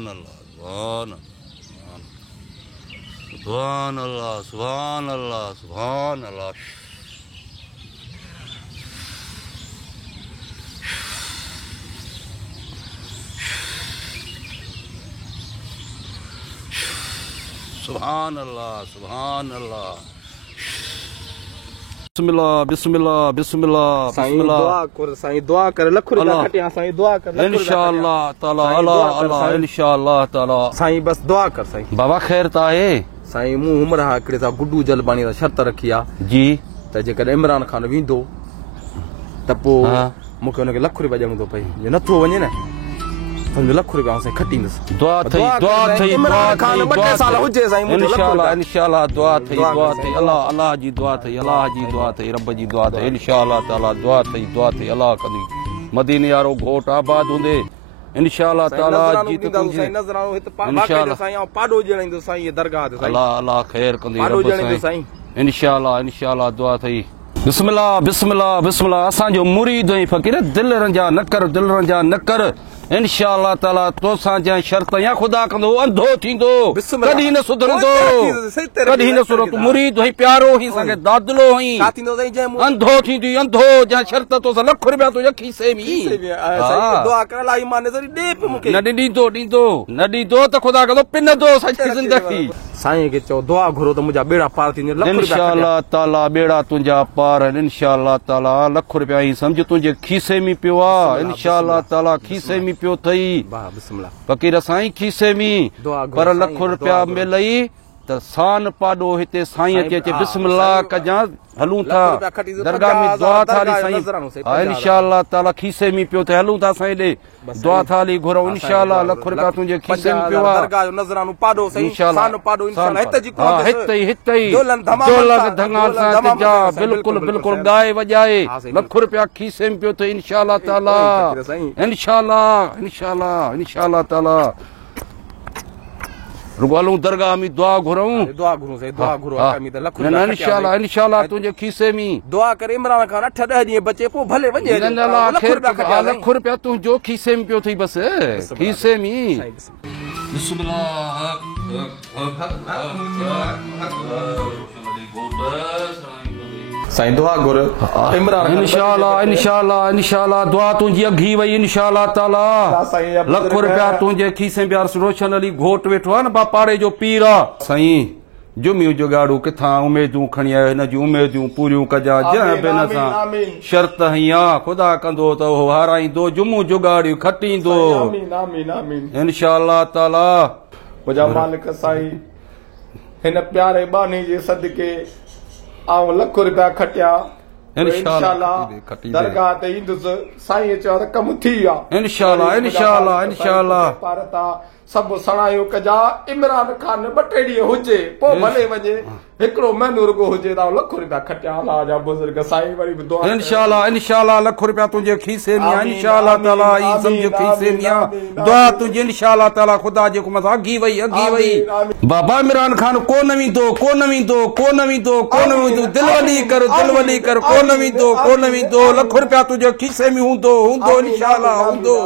सुभान अल्लाह सुभान अल्लाह सुभान अल्लाह सुभान अल्लाह सुभान अल्लाह सुभान अल्लाह बिस्मिल्लाह बिस्मिल्लाह बिस्मिल्लाह बिस्मिल्लाह साईं दुआ कर लख रुपया खटिया साईं दुआ कर इंशाअल्लाह ताला अल्लाह अल्लाह इंशाअल्लाह ताला साईं बस दुआ कर साईं बाबा खैर ता है साईं मूं उमर हा हिकिड़े सां गुड्डू जलबाणी सां शर्त रखी आहे जी त जेकॾहिं इमरान खान वेंदो त पोइ मूंखे हुनखे लख रुपया ॾियणो थो पए जे नथो वञे न समझो लख रुपया साईं खटींदुसि दुआ थई दुआ थई इमरान खान 2 साल हुजे साईं इंशाअल्लाह इंशाअल्लाह दुआ थई अल्लाह अल्लाह जी दुआ थई अल्लाह जी दुआ थई रब जी दुआ थई इंशाअल्लाह ताला दुआ थई अल्लाह कंदी मदीने वारो घोट आबाद हूंदे इंशाअल्लाह ताला जी तुंहिंजी नज़रानो हित इंशाअल्लाह साईं पाडो ॼणींदो साईं ये दरगाह ते साईं अल्लाह अल्लाह खैर कंदी पाडो ॼणींदो साईं इंशाअल्लाह इंशाअल्लाह दुआ थई बिस्मिल्लाह बिस्मिल्लाह बिस्मिल्लाह असांजो मुरीद ऐं फ़क़ीर दिल रंजा न कर इंशाअल्लाह ताला तोसां जंहिं शर्त या ख़ुदा कंदो अंधो थींदो कॾहिं न सुधरंदो कॾहिं न सुधरंदो मुरीद हुई प्यारो हुई असांखे दादलो हुई अंधो थींदी अंधो जंहिं शर्त तोसां लख रुपया तुंहिंजे खीसे में दुआ कर अल्लाह ईमान ज़रिए ॾे पे मूंखे न ॾींदो त ख़ुदा कंदो पिनंदो सॼी ज़िंदगी साईं खे चओ दुआ घुरो त मुंहिंजा बेड़ा पार थींदा इंशाअल्लाह ताला बेड़ा तुंहिंजा पार आहिनि इंशाअल्लाह ताला लख रुपया ई सम्झ तुंहिंजे खीसे में पियो आहे इंशाअल्लाह ताला खीसे में पियो अथई फ़क़ीर साईं खीसे में पर लख रुपया मिलई त सान पाडो हिते साईं अचे बिस्मिल्लाह कजां हलूं था दरगाह में दुआ थाली साईं इंशाअल्लाह ताला खीसे में पियो थे हलूं था साईं ॾे दुआ थाली घुरो इंशाअल्लाह लख रुपया तुंहिंजे खीसे में पियो आहे दरगाह जो नज़रानो पाडो सही सान पाडो इंशाअल्लाह हिते ई ढोलक धमाल सां जा बिल्कुल बिल्कुल गाए वॼाए लख रुपया खीसे में पियो थे इंशाअल्लाह ताला इंशाअल्लाह ताला रुगो हलूं दरगाह में दुआ घुरूं इंशाअल्लाह तुंहिंजे खीसे में दुआ करे इमरान खान 8-10 ॾींहं बचे पोइ भले वञे लख रुपया तुंहिंजो खीसे में पियो थी बस खीसे में साईं दुआ घुर इंशाअल्लाह दुआ तुंहिंजी अघी वई इंशाअल्लाह ताला लख रुपया तुंहिंजे खीसे में रोशन अली घोट वेठो आहे न बापाड़े जो पीर आहे साईं जुमियूं जुगाड़ू किथां उमेदूं खणी आयो हिन जूं उमेदूं पूरियूं कजां जंहिं बि हिन सां शर्त हई आहे ख़ुदा कंदो त उहो हाराईंदो जुमूं जुगाड़ियूं खटींदो इंशाअल्लाह ताला मुंहिंजा मालिक साईं हिन प्यारे बानी जे सदके आऊं लख रुपया खटिया इंशाअल्लाह दरगाह ते ईंदुसि साईं चयो त कमु थी वियो इंशाअल्लाह सभु सणायूं कजा इमरान खान 2-3 ॾींहं हुजे पोइ भले वञे हिकिड़ो महीनो रुगो हुजे त लख रुपया खटिया अल्लाह जा बुज़ुर्ग साईं वरी बि दुआ इंशाअल्लाह लख रुपया तुंहिंजे खीसे में इंशाअल्लाह ताला ई सम्झ खीसे में दुआ तुंहिंजी इंशाअल्लाह ताला ख़ुदा जे हुकुम सां अघी वई बाबा इमरान खान कोन वेंदो दिल वली कर कोन वेंदो लख रुपया तुंहिंजे खीसे में हूंदो इंशाअल्लाह हूंदो